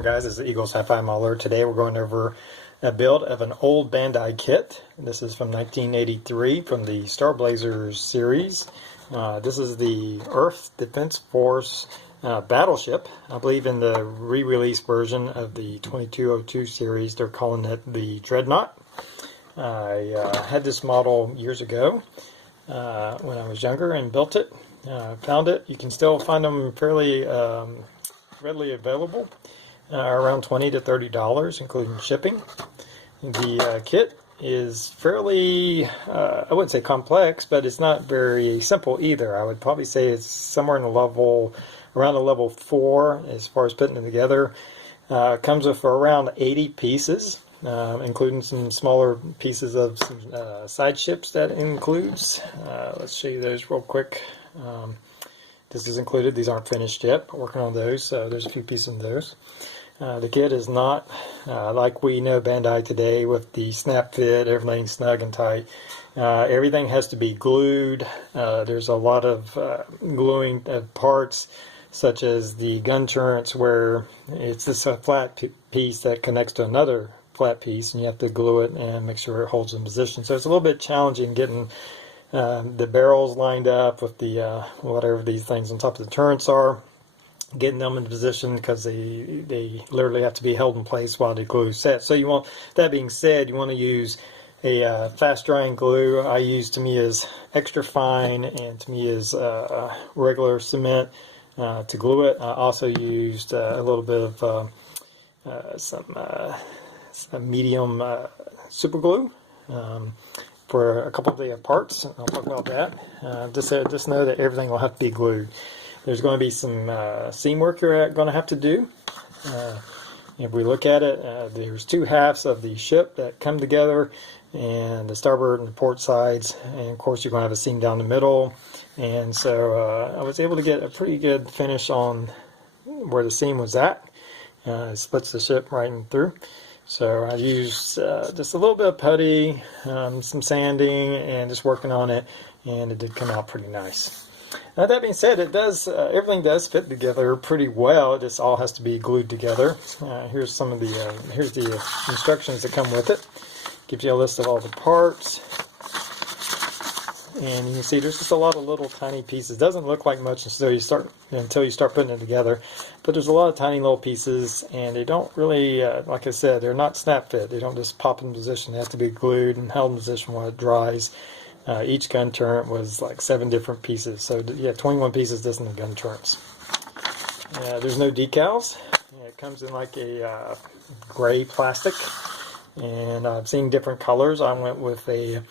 welcome guys, this is Eagles Hi-Fi Mauler. Today we're going over a build of an old Bandai kit. This is from 1983 from the Starblazers series. This is the Earth Defense Force Battleship. I believe in the re-release version of the 2202 series they're calling it the Dreadnought. I had this model years ago when I was younger and built it. Found it. You can still find them fairly readily available, around $20 to $30 including shipping. The kit is fairly, I wouldn't say complex, but it's not very simple either. I would probably say it's somewhere in the level, around a level 4 as far as putting it together. It comes with around 80 pieces, including some smaller pieces of some side ships that it includes. Let's show you those real quick. This is included. These aren't finished yet, but working on those, so there's a few pieces of those. The kit is not like we know Bandai today with the snap fit, everything snug and tight. Everything has to be glued. There's a lot of gluing parts, such as the gun turrets, where it's just a flat piece that connects to another flat piece, and you have to glue it and make sure it holds in position. So it's a little bit challenging getting the barrels lined up with the whatever these things on top of the turrets are, getting them in position, because they literally have to be held in place while the glue is set. So you want, that being said, you want to use a fast drying glue. I use Tamiya's extra fine and Tamiya's regular cement to glue it. I also used a little bit of some medium super glue for a couple of the parts. I'll talk about that. Just know that everything will have to be glued. There's going to be some seam work you're going to have to do. If we look at it, there's two halves of the ship that come together, and the starboard and the port sides, and of course you're going to have a seam down the middle. And so I was able to get a pretty good finish on where the seam was at. It splits the ship right in through. So I used just a little bit of putty, some sanding, and just working on it, and it did come out pretty nice. Now, that being said, it does everything does fit together pretty well. It just all has to be glued together. Here's some of the here's the instructions that come with it. Gives you a list of all the parts. And you can see there's just a lot of little tiny pieces. Doesn't look like much until you start putting it together, but there's a lot of tiny little pieces, and they don't really, like I said, they're not snap fit. They don't just pop in position. They have to be glued and held in position while it dries. Each gun turret was like 7 different pieces, so yeah, 21 pieces just in the gun turrets. There's no decals. It comes in like a gray plastic, and I've seen different colors. I went with a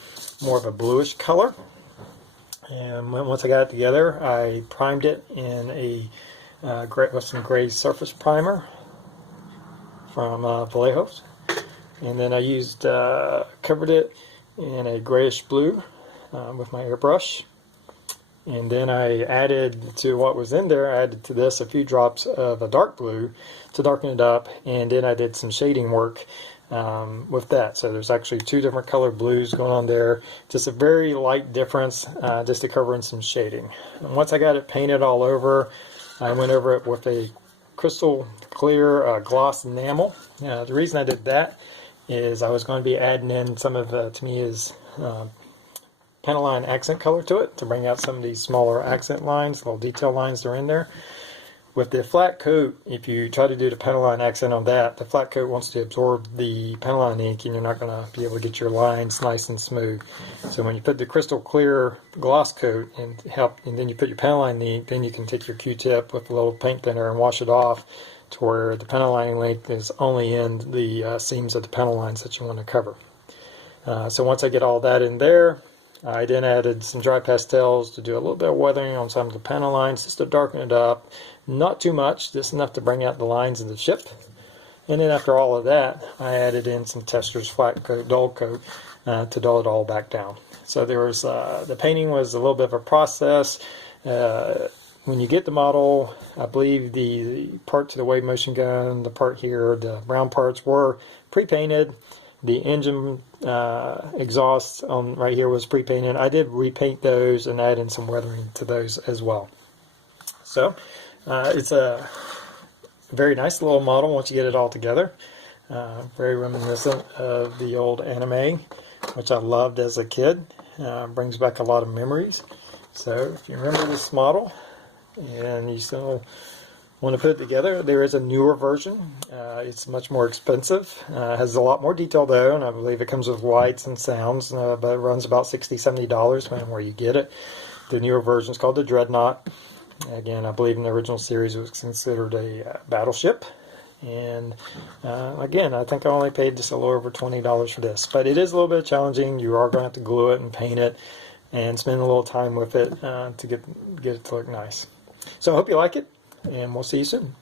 more of a bluish color. And once I got it together, I primed it in with some gray surface primer from Vallejo's, and then I used covered it in a grayish blue with my airbrush. And then I added to what was in there, I added to this a few drops of a dark blue to darken it up, and then I did some shading work with that. So there's actually 2 different colored blues going on there, just a very light difference, just to cover in some shading. And once I got it painted all over, I went over it with a crystal clear gloss enamel. The reason I did that is I was going to be adding in some of Tamiya's Pentaline accent color to it, to bring out some of these smaller accent lines, little detail lines that are in there. With the flat coat, if you try to do the Pentaline accent on that, the flat coat wants to absorb the Pentaline ink, and you're not going to be able to get your lines nice and smooth. So when you put the crystal clear gloss coat and then you put your Pentaline ink, then you can take your Q-tip with a little paint thinner and wash it off to where the Pentaline length is only in the seams of the Pentalines that you want to cover. So once I get all that in there, I then added some dry pastels to do a little bit of weathering on some of the panel lines, just to darken it up. Not too much, just enough to bring out the lines of the ship. And then after all of that, I added in some Tester's flat coat, dull coat, to dull it all back down. So there was the painting was a little bit of a process. When you get the model, I believe the part to the wave motion gun, the part here, the brown parts were pre-painted. The engine exhaust on right here was pre-painted. I did repaint those and add in some weathering to those as well. So it's a very nice little model once you get it all together. Very reminiscent of the old anime, which I loved as a kid. Brings back a lot of memories. So if you remember this model and you still want to put it together, there is a newer version. It's much more expensive. Has a lot more detail though, and I believe it comes with lights and sounds, but it runs about $60, $70 depending on where you get it. The newer version is called the Dreadnought. Again, I believe in the original series it was considered a battleship. And again, I think I only paid just a little over $20 for this. But it is a little bit challenging. You are going to have to glue it and paint it and spend a little time with it to get it to look nice. So I hope you like it, and we'll see you soon.